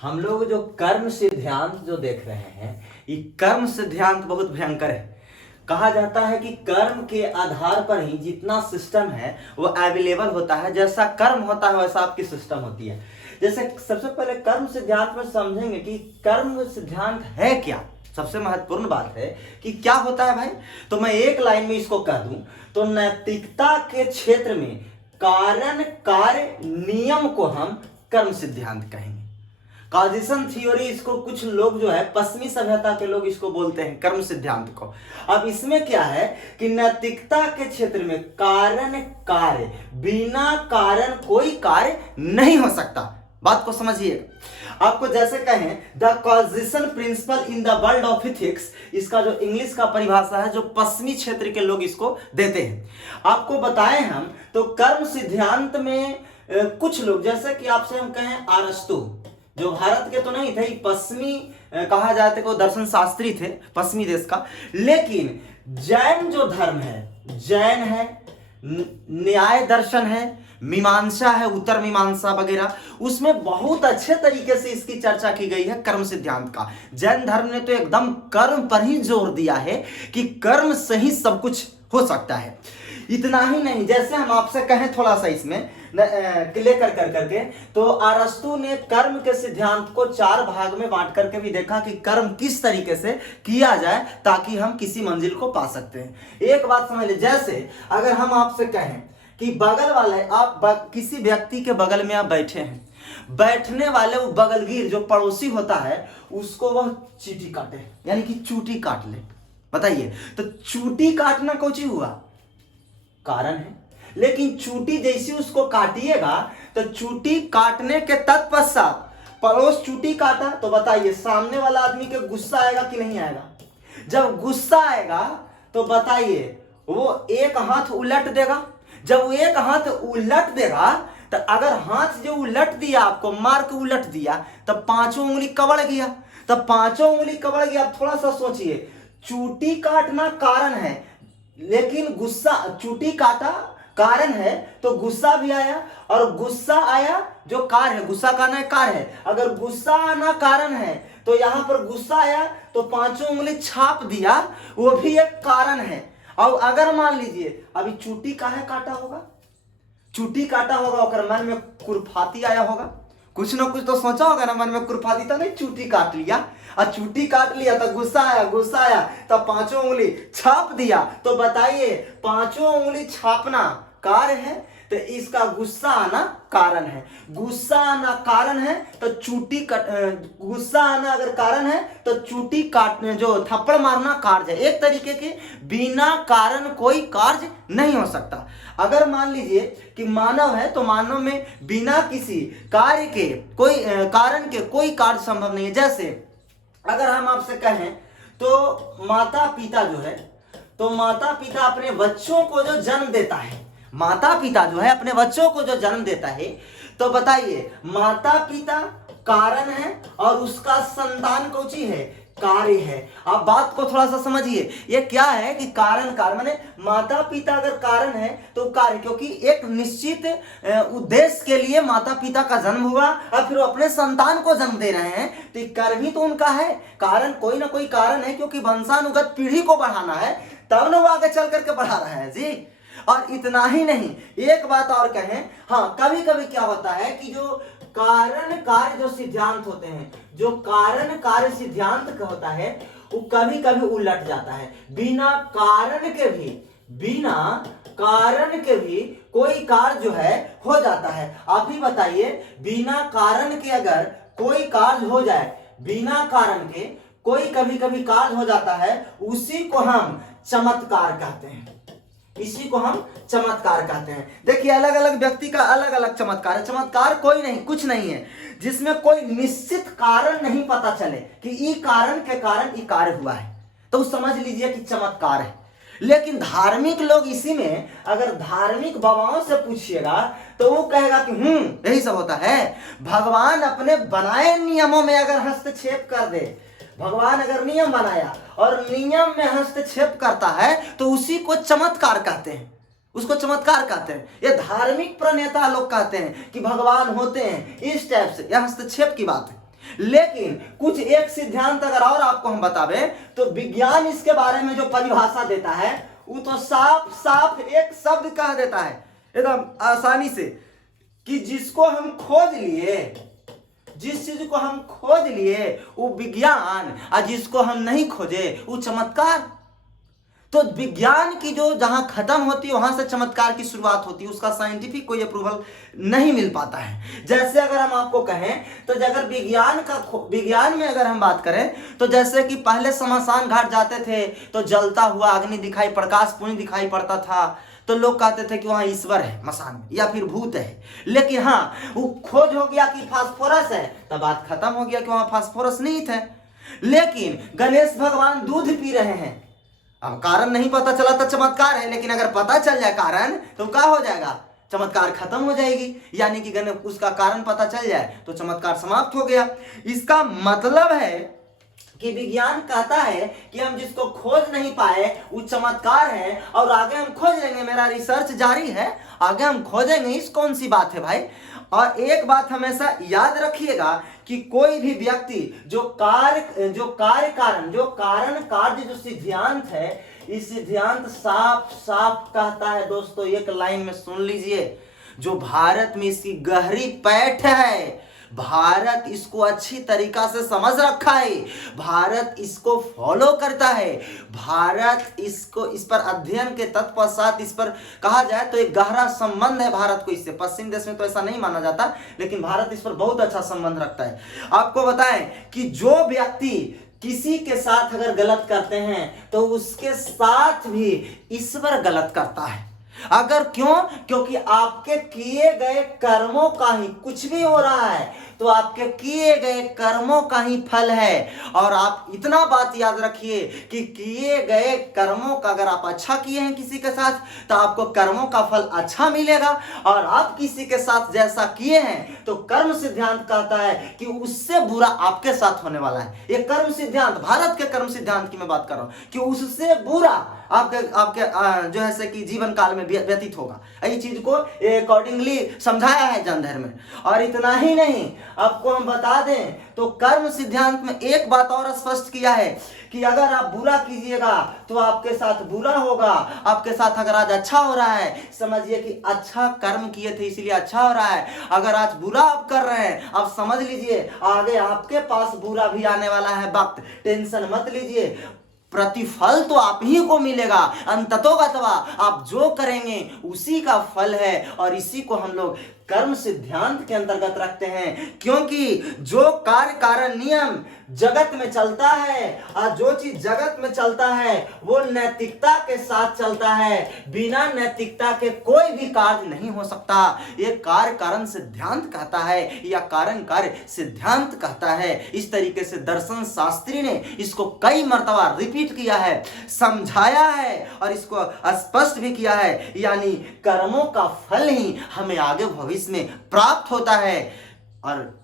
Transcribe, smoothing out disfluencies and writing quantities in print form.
हम लोग जो कर्म सिद्धांत जो देख रहे हैं, ये कर्म सिद्धांत बहुत भयंकर है। कहा जाता है कि कर्म के आधार पर ही जितना सिस्टम है वो अवेलेबल होता है। जैसा कर्म होता है वैसा आपकी सिस्टम होती है। जैसे सबसे पहले कर्म सिद्धांत में समझेंगे कि कर्म सिद्धांत है क्या। सबसे महत्वपूर्ण बात है कि क्या होता है भाई। तो मैं एक लाइन में इसको कह दूं तो नैतिकता के क्षेत्र में कारण कार्य नियम को हम कर्म सिद्धांत कहेंगे। कॉजिशन थ्योरी इसको कुछ लोग जो है पश्चिमी सभ्यता के लोग इसको बोलते हैं कर्म सिद्धांत को। अब इसमें क्या है कि नैतिकता के क्षेत्र में कारण कार्य, बिना कारण कोई कार्य नहीं हो सकता। बात को समझिए। आपको जैसे कहें the causation principle in the world of ethics, इसका जो इंग्लिश का परिभाषा है जो पश्चिमी क्षेत्र के लोग इसको देते हैं। आपको बताएं हम तो कर्म सिद्धांत में कुछ लोग, जैसे कि आपसे हम कहें अरस्तु, जो भारत के तो नहीं थे, पश्चिमी कहा जाते को दर्शन शास्त्री थे पश्चिमी देश का। लेकिन जैन जो धर्म है, जैन है, न्याय दर्शन है, मीमांसा है, उत्तर मीमांसा वगैरह, उसमें बहुत अच्छे तरीके से इसकी चर्चा की गई है कर्म सिद्धांत का। जैन धर्म ने तो एकदम कर्म पर ही जोर दिया है कि कर्म से ही सब कुछ हो सकता है। इतना ही नहीं, जैसे हम आपसे कहें थोड़ा सा इसमें लेकर करके, तो अरस्तु ने कर्म के सिद्धांत को 4 भाग में बांट करके भी देखा कि कर्म किस तरीके से किया जाए ताकि हम किसी मंजिल को पा सकते हैं। एक बात समझ लीजिए, जैसे अगर हम आपसे कहें कि बगल वाले आप किसी व्यक्ति के बगल में आप बैठे हैं, बैठने वाले वो बगलगीर जो पड़ोसी होता है उसको वह चीटी काटे, यानी कि चूटी काट ले। बताइए, तो चूटी काटना कौन हुआ? कारण है। लेकिन चूटी जैसी उसको काटिएगा तो चूटी काटने के तत्पश्चात पड़ोस चूटी काटा तो बताइए सामने वाला आदमी के गुस्सा आएगा कि नहीं आएगा? जब गुस्सा आएगा तो बताइए वो एक हाथ उलट देगा। जब वो एक हाथ उलट देगा तो अगर हाथ जो उलट दिया, आपको मार के उलट दिया, तब 5 उंगली कबड़ गया। तब 5 उंगली कबड़ गया। अब थोड़ा सा सोचिए, चूटी काटना कारण है, लेकिन गुस्सा, चूटी काटा कारण है तो गुस्सा भी आया, और गुस्सा आया जो कार्य है, गुस्सा का ना कार्य है। अगर गुस्सा आना कारण है तो यहां पर गुस्सा आया तो 5 उंगली छाप दिया, वो भी एक कारण है। और अगर मान लीजिए अभी चूटी काहे काटा होगा, चूटी काटा होगा और मन में कुरफाती आया होगा, कुछ ना कुछ तो सोचा होगा ना मन में, कुरफाती तो नहीं, चूटी काट लिया। और चूटी काट लिया तो गुस्सा आया तो 5 उंगली छाप दिया। तो बताइए 5 उंगली छापना कार्य है तो इसका गुस्सा आना कारण है। गुस्सा आना कारण है तो चूटी गुस्सा आना अगर कारण है तो चूटी काटने जो थप्पड़ मारना कार्य है। एक तरीके के बिना कारण कोई कार्य नहीं हो सकता। अगर मान लीजिए कि मानव है तो मानव में बिना किसी कार्य के कोई कारण के कोई कार्य संभव नहीं है। जैसे अगर हम आपसे कहें तो माता पिता जो है, तो माता पिता अपने बच्चों को जो जन्म देता है, माता पिता जो है अपने बच्चों को जो जन्म देता है, तो बताइए माता पिता कारण है और उसका संतान कौन सी है? कार्य है। आप बात को थोड़ा सा समझिए, ये क्या है कि कारण माने माता पिता अगर कारण है तो कार्य, क्योंकि एक निश्चित उद्देश्य के लिए माता पिता का जन्म हुआ और फिर वो अपने संतान को जन्म दे रहे हैं, तो कार्य भी तो उनका है। कारण कोई ना कोई कारण है, क्योंकि वंशानुगत पीढ़ी को बढ़ाना है, तब न वो आगे चल करके बढ़ा रहा है जी। और इतना ही नहीं, एक बात और कहें, हाँ कभी कभी क्या होता है कि जो कारण कार्य जो सिद्धांत होते हैं, जो कारण कार्य सिद्धांत होता है वो कभी कभी उलट जाता है। बिना कारण के भी कोई कार्य जो है हो जाता है। आप ही बताइए, बिना कारण के अगर कोई कार्य हो जाए, बिना कारण के कोई कभी कभी कार्य हो जाता है, उसी को हम चमत्कार कहते हैं। इसी को हम चमत्कार कहते हैं। देखिए अलग अलग व्यक्ति का अलग अलग चमत्कार है। चमत्कार कोई नहीं, कुछ नहीं है जिसमें कोई निश्चित कारण नहीं पता चले कि ई कारण के कारण ई कार्य हुआ है, तो समझ लीजिए कि चमत्कार है। लेकिन धार्मिक लोग इसी में, अगर धार्मिक बाबाओं से पूछिएगा तो वो कहेगा कि यही सब होता है। भगवान अपने बनाए नियमों में अगर हस्तक्षेप कर दे, भगवान अगर नियम बनाया और नियम में हस्तक्षेप करता है तो उसी को चमत्कार कहते हैं, उसको चमत्कार कहते हैं। ये धार्मिक प्रणेता लोग कहते हैं कि भगवान होते हैं इस टाइप से, यह हस्तक्षेप की बात है। लेकिन कुछ एक सिद्धांत अगर और आपको हम बतावे तो विज्ञान इसके बारे में जो परिभाषा देता है वो तो साफ साफ एक शब्द कह देता है एकदम आसानी से कि जिसको हम खोज लिए, जिस चीज को हम खोज लिए वो विज्ञान, और जिसको हम नहीं खोजे वो चमत्कार। तो विज्ञान की जो जहां खत्म होती है वहां से चमत्कार की शुरुआत होती है, उसका साइंटिफिक कोई अप्रूवल नहीं मिल पाता है। जैसे अगर हम आपको कहें तो अगर विज्ञान में अगर हम बात करें तो जैसे कि पहले शमशान घाट जाते थे तो जलता हुआ अग्नि दिखाई, प्रकाश पुंज दिखाई पड़ता था, तो लोग कहते थे कि वहां ईश्वर है मसान में या फिर भूत है। लेकिन हाँ वो खोज हो गया कि फास्फोरस है, तब बात खत्म हो गया कि वहां फास्फोरस नहीं थे। लेकिन गणेश भगवान दूध पी रहे हैं, अब कारण नहीं पता चला तो चमत्कार है, लेकिन अगर पता चल जाए कारण तो क्या हो जाएगा, चमत्कार खत्म हो जाएगी। यानी कि गणेश उसका कारण पता चल जाए तो चमत्कार समाप्त हो गया। इसका मतलब है कि विज्ञान कहता है कि हम जिसको खोज नहीं पाए वो चमत्कार है, और आगे हम खोज लेंगे, मेरा रिसर्च जारी है, आगे हम खोजेंगे, इस कौन सी बात है भाई। और एक बात हमेशा याद रखिएगा कि कोई भी व्यक्ति जो कारण कार्य जो सिद्धांत है, इस सिद्धांत साफ साफ कहता है दोस्तों, एक लाइन में सुन लीजिए, जो भारत में इसकी गहरी पैठ है, भारत इसको अच्छी तरीका से समझ रखा है, भारत इसको फॉलो करता है, भारत इसको इस पर अध्ययन के तत्पश्चात इस पर कहा जाए तो एक गहरा संबंध है भारत को इससे। पश्चिम देश में तो ऐसा नहीं माना जाता, लेकिन भारत इस पर बहुत अच्छा संबंध रखता है। आपको बताएं कि जो व्यक्ति किसी के साथ अगर गलत करते हैं तो उसके साथ भी ईश्वर गलत करता है। अगर क्यों? क्योंकि आपके किए गए कर्मों का ही कुछ भी हो रहा है तो आपके किए गए कर्मों का ही फल है। और आप इतना बात याद रखिए कि किए गए कर्मों का, अगर आप अच्छा किए हैं किसी के साथ तो आपको कर्मों का फल अच्छा मिलेगा, और आप किसी के साथ जैसा किए हैं तो कर्म सिद्धांत कहता है कि उससे बुरा आपके साथ होने वाला है। ये कर्म सिद्धांत, भारत के कर्म सिद्धांत की मैं बात कर रहा हूं कि उससे बुरा आपके जो है कि जीवन काल में व्यतीत होगा। ये चीज को अकॉर्डिंगली समझाया है जैन धर्म में। और इतना ही नहीं, आपको हम बता दें तो कर्म सिद्धांत में एक बात और स्पष्ट किया है कि अगर आप बुरा कीजिएगा तो आपके साथ बुरा होगा, आपके साथ अगर आज अच्छा हो रहा है समझिए कि अच्छा कर्म किए थे इसलिए अच्छा हो रहा है, अगर आज बुरा आप कर रहे हैं आप समझ लीजिए आगे आपके पास बुरा भी आने वाला है वक्त, टेंशन मत लीजिए, प्रतिफल तो आप ही को मिलेगा, अंततोगत्वा आप जो करेंगे उसी का फल है। और इसी को हम लोग कर्म सिद्धांत के अंतर्गत रखते हैं, क्योंकि जो कार्य कारण नियम जगत में चलता है और जो चीज जगत में चलता है वो नैतिकता के साथ चलता है, बिना नैतिकता के कोई भी कार्य नहीं हो सकता। ये कार्य कारण सिद्धांत कहता है या कारण कार्य सिद्धांत कहता है। इस तरीके से दर्शन शास्त्री ने इसको कई मर्तबा रिपीट किया है, समझाया है और इसको स्पष्ट भी किया है, यानी कर्मों का फल ही हमें आगे भविष्य में प्राप्त होता है। और